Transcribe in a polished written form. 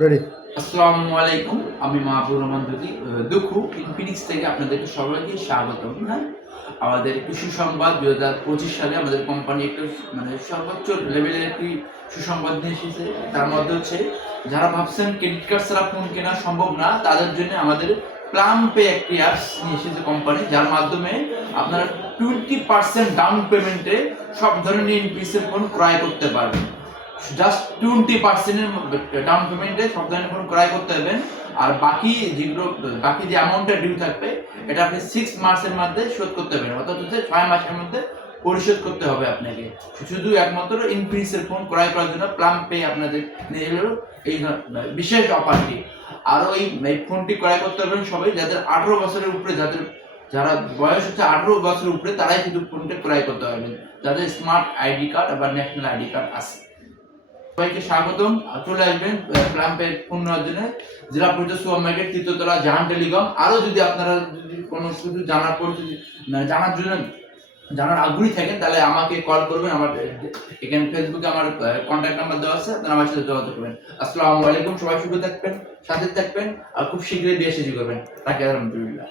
Ready. আসসালামু আলাইকুম। আমি মাহবুবুর রহমান দুখু ইনফিনিক্স থেকে আপনাদেরকে সবাইকে স্বাগতম। হ্যাঁ? আমাদের একটি সুসংবাদ ২০২৫ সালে আমাদের কোম্পানি একটা সর্বোচ্চ লেভেলের একটি সুসংবাদ নিয়ে এসেছে। তার মধ্যে হচ্ছে যারা ভাবছেন ক্রেডিট কার্ড ছাড়া ফোন কেনা সম্ভব না, তাদের জন্য আমাদের প্লাম পে একটি অ্যাপস নিয়ে এসেছে কোম্পানি, যার মাধ্যমে আপনারা 20% ডাউন পেমেন্টে সব ধরনের ইনফিনিক্সের ফোন ক্রয় করতে পারবেন। জাস্ট 20% ডাউন পেমেন্টে সব ধরনের ফোন ক্রয় করতে হবেন। আর বাকি যে অ্যামাউন্টটা ডিউ থাকবে এটা আপনি 6 মাসের মধ্যে শোধ করতে হবে, অর্থাৎ হচ্ছে 6 মাসের মধ্যে পরিশোধ করতে হবে আপনাকে। শুধু একমাত্র ইনফিনিক্সের ফোন ক্রয় করার জন্য প্লাম পে আপনাদের নিয়ে এলো এই বিশেষ অফারটি। আর এই ফোনটি ক্রয় করতে পারবেন সবাই যাদের 18 বছরের উপরে, যারা বয়স হচ্ছে 18 বছরের উপরে, তারাই শুধু ফোনটা ক্রয় করতে পারবেন, যাদের স্মার্ট আইডি কার্ড বা ন্যাশনাল আইডি কার্ড আছে। সবাইকে স্বাগতম। চলে আসবেন প্লাম পে ফোন নেওয়ার জন্য জেলা পরিষদ সুপার মার্কেট, তৃতীয়তলা, জাহান টেলিকম। আরো যদি আপনারা কোনো কিছু জানার জন্য জানার আগ্রহী থাকেন, তাহলে আমাকে কল করবেন। আমার এখানে ফেসবুকে আমার কন্ট্যাক্ট নাম্বার দেওয়া আছে, আপনারা আমার সাথে যোগাযোগ করবেন। আসসালামু আলাইকুম। সবাই সুখে থাকবেন, সাথে থাকবেন, আর খুব শীঘ্রই বিয়ে শাদী করবেন। তাকে আলহামদুলিল্লাহ।